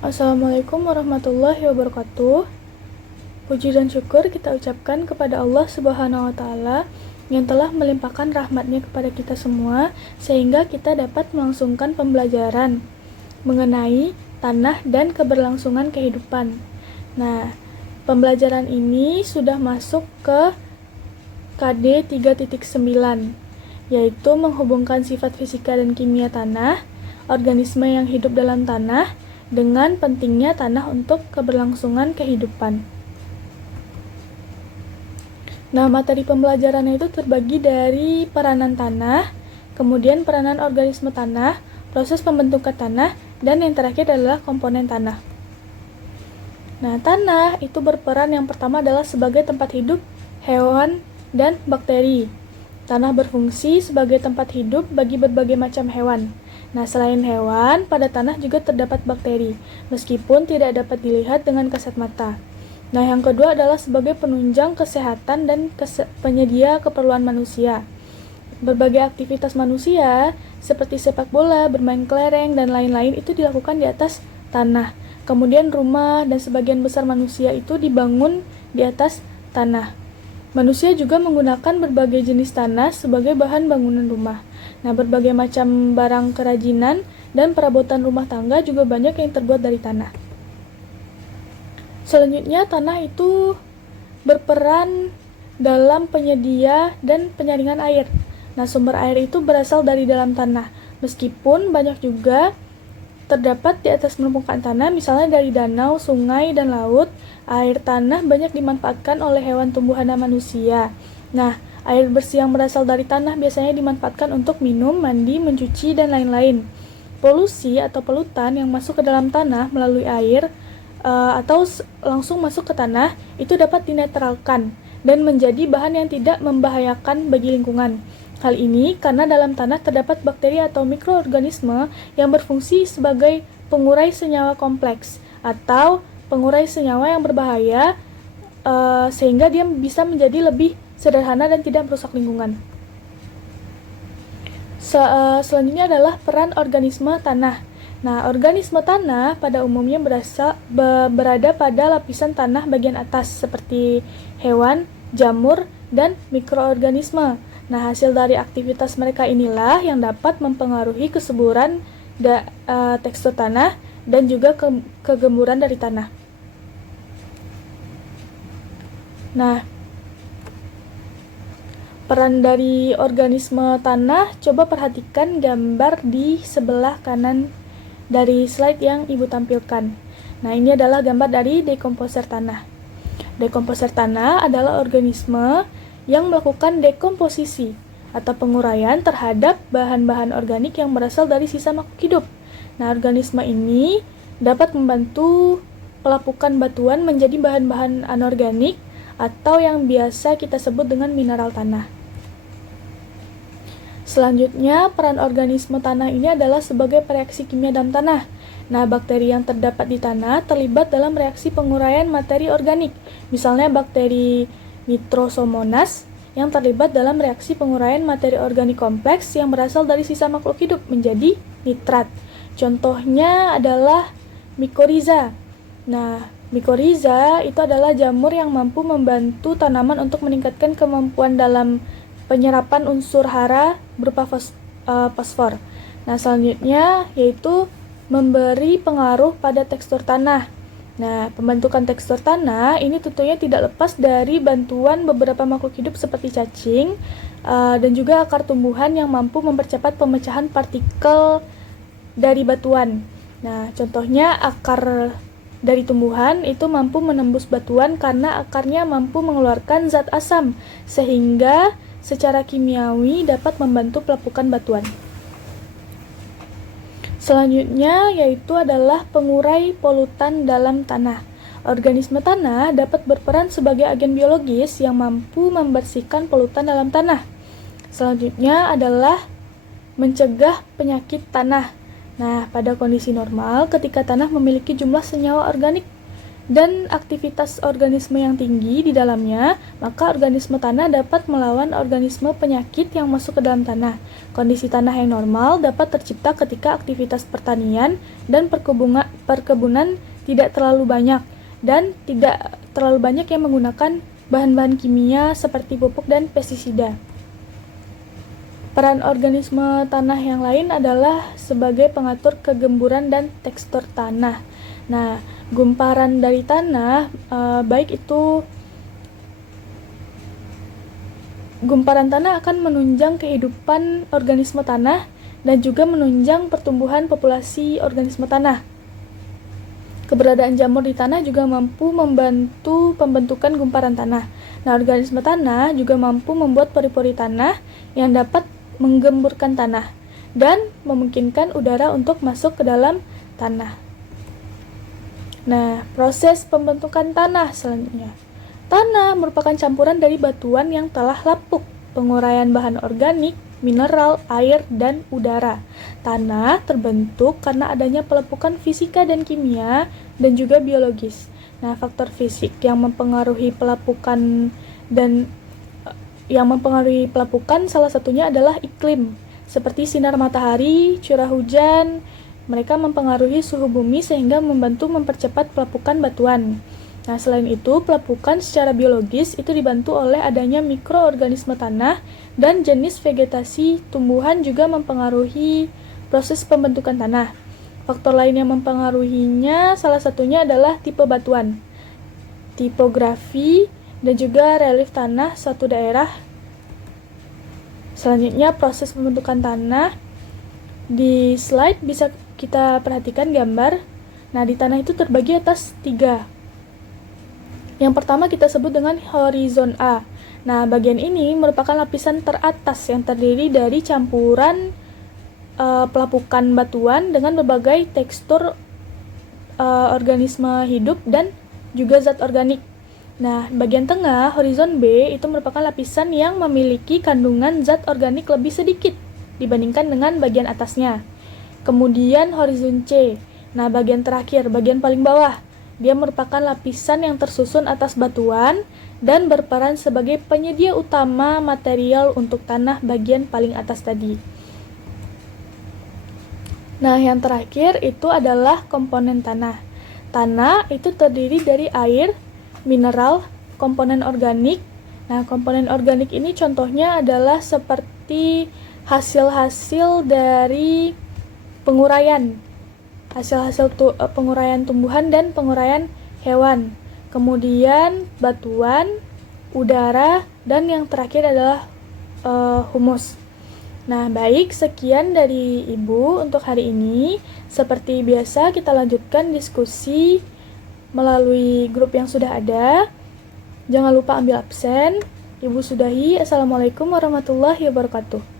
Assalamualaikum warahmatullahi wabarakatuh. Puji dan syukur kita ucapkan kepada Allah Subhanahu wa Ta'ala yang telah melimpahkan rahmat-Nya kepada kita semua, sehingga kita dapat melangsungkan pembelajaran mengenai tanah dan keberlangsungan kehidupan. Nah, pembelajaran ini sudah masuk ke KD 3.9, yaitu menghubungkan sifat fisika dan kimia tanah, organisme yang hidup dalam tanah, dengan pentingnya tanah untuk keberlangsungan kehidupan. Nah, materi pembelajarannya itu terbagi dari peranan tanah, kemudian peranan organisme tanah, proses pembentukan tanah, dan yang terakhir adalah komponen tanah. Nah, tanah itu berperan yang pertama adalah sebagai tempat hidup hewan dan bakteri. Tanah berfungsi sebagai tempat hidup bagi berbagai macam hewan. Nah, selain hewan, pada tanah juga terdapat bakteri, meskipun tidak dapat dilihat dengan kasat mata. Nah, yang kedua adalah sebagai penunjang kesehatan dan penyedia keperluan manusia. Berbagai aktivitas manusia, seperti sepak bola, bermain kelereng, dan lain-lain itu dilakukan di atas tanah. Kemudian rumah dan sebagian besar manusia itu dibangun di atas tanah. Manusia juga menggunakan berbagai jenis tanah sebagai bahan bangunan rumah. Nah, berbagai macam barang kerajinan dan perabotan rumah tangga juga banyak yang terbuat dari tanah. Selanjutnya, tanah itu berperan dalam penyedia dan penyaringan air. Nah, sumber air itu berasal dari dalam tanah, meskipun banyak juga terdapat di atas permukaan tanah, misalnya dari danau, sungai, dan laut. Air tanah banyak dimanfaatkan oleh hewan, tumbuhan, dan manusia. Nah, air bersih yang berasal dari tanah biasanya dimanfaatkan untuk minum, mandi, mencuci, dan lain-lain. Polusi atau polutan yang masuk ke dalam tanah melalui air atau langsung masuk ke tanah itu dapat dinetralkan dan menjadi bahan yang tidak membahayakan bagi lingkungan. Hal ini karena dalam tanah terdapat bakteri atau mikroorganisme yang berfungsi sebagai pengurai senyawa kompleks atau pengurai senyawa yang berbahaya, sehingga dia bisa menjadi lebih sederhana dan tidak merusak lingkungan. Selanjutnya adalah peran organisme tanah. Nah, organisme tanah pada umumnya berada pada lapisan tanah bagian atas seperti hewan, jamur, dan mikroorganisme. Nah, hasil dari aktivitas mereka inilah yang dapat mempengaruhi kesuburan tekstur tanah dan juga kegemburan dari tanah. Nah, peran dari organisme tanah, coba perhatikan gambar di sebelah kanan dari slide yang Ibu tampilkan. Nah, ini adalah gambar dari dekomposer tanah. Dekomposer tanah adalah organisme yang melakukan dekomposisi atau penguraian terhadap bahan-bahan organik yang berasal dari sisa makhluk hidup. Nah, organisme ini dapat membantu pelapukan batuan menjadi bahan-bahan anorganik atau yang biasa kita sebut dengan mineral tanah. Selanjutnya, peran organisme tanah ini adalah sebagai pereaksi kimia dalam tanah. Nah, bakteri yang terdapat di tanah terlibat dalam reaksi penguraian materi organik. Misalnya bakteri Nitrosomonas yang terlibat dalam reaksi penguraian materi organik kompleks yang berasal dari sisa makhluk hidup menjadi nitrat. Contohnya adalah mikoriza. Nah, mikoriza itu adalah jamur yang mampu membantu tanaman untuk meningkatkan kemampuan dalam penyerapan unsur hara berupa fosfor. Nah, selanjutnya yaitu memberi pengaruh pada tekstur tanah. Nah, pembentukan tekstur tanah ini tentunya tidak lepas dari bantuan beberapa makhluk hidup seperti cacing dan juga akar tumbuhan yang mampu mempercepat pemecahan partikel dari batuan. Nah, contohnya akar dari tumbuhan itu mampu menembus batuan karena akarnya mampu mengeluarkan zat asam, sehingga secara kimiawi dapat membantu pelapukan batuan. Selanjutnya yaitu adalah pengurai polutan dalam tanah. Organisme tanah dapat berperan sebagai agen biologis yang mampu membersihkan polutan dalam tanah. Selanjutnya adalah mencegah penyakit tanah. Nah, pada kondisi normal, ketika tanah memiliki jumlah senyawa organik dan aktivitas organisme yang tinggi di dalamnya, maka organisme tanah dapat melawan organisme penyakit yang masuk ke dalam tanah. Kondisi tanah yang normal dapat tercipta ketika aktivitas pertanian dan perkebunan tidak terlalu banyak dan tidak terlalu banyak yang menggunakan bahan-bahan kimia seperti pupuk dan pestisida. Peran organisme tanah yang lain adalah sebagai pengatur kegemburan dan tekstur tanah. Nah, gumparan dari tanah, baik itu gumparan tanah akan menunjang kehidupan organisme tanah dan juga menunjang pertumbuhan populasi organisme tanah. Keberadaan jamur di tanah juga mampu membantu pembentukan gumparan tanah. Nah, organisme tanah juga mampu membuat pori-pori tanah yang dapat menggemburkan tanah dan memungkinkan udara untuk masuk ke dalam tanah. Nah, proses pembentukan tanah selanjutnya. Tanah merupakan campuran dari batuan yang telah lapuk, penguraian bahan organik, mineral, air, dan udara. Tanah terbentuk karena adanya pelepukan fisika dan kimia dan juga biologis. Nah, faktor fisik yang mempengaruhi pelepukan salah satunya adalah iklim, seperti sinar matahari, curah hujan. Mereka mempengaruhi suhu bumi sehingga membantu mempercepat pelepukan batuan. Nah, selain itu, pelepukan secara biologis itu dibantu oleh adanya mikroorganisme tanah dan jenis vegetasi tumbuhan juga mempengaruhi proses pembentukan tanah. Faktor lain yang mempengaruhinya salah satunya adalah tipe batuan, tipografi, dan juga relief tanah suatu daerah. Selanjutnya, proses pembentukan tanah. Di slide bisa kita perhatikan gambar. Nah, di tanah itu terbagi atas 3. Yang pertama kita sebut dengan horizon A. Nah, bagian ini merupakan lapisan teratas yang terdiri dari campuran pelapukan batuan dengan berbagai tekstur organisme hidup dan juga zat organik. Nah, bagian tengah, horizon B, itu merupakan lapisan yang memiliki kandungan zat organik lebih sedikit dibandingkan dengan bagian atasnya. Kemudian horizon C. Nah, bagian terakhir, bagian paling bawah, dia merupakan lapisan yang tersusun atas batuan dan berperan sebagai penyedia utama material untuk tanah bagian paling atas tadi. Nah, yang terakhir itu adalah komponen tanah. Tanah itu terdiri dari air, mineral, komponen organik. Nah, komponen organik ini contohnya adalah seperti hasil-hasil dari penguraian, penguraian tumbuhan dan penguraian hewan. Kemudian batuan, udara, dan yang terakhir adalah humus. Nah, baik, sekian dari Ibu untuk hari ini. Seperti biasa, kita lanjutkan diskusi melalui grup yang sudah ada. Jangan lupa ambil absen. Ibu sudahi. Assalamualaikum warahmatullahi wabarakatuh.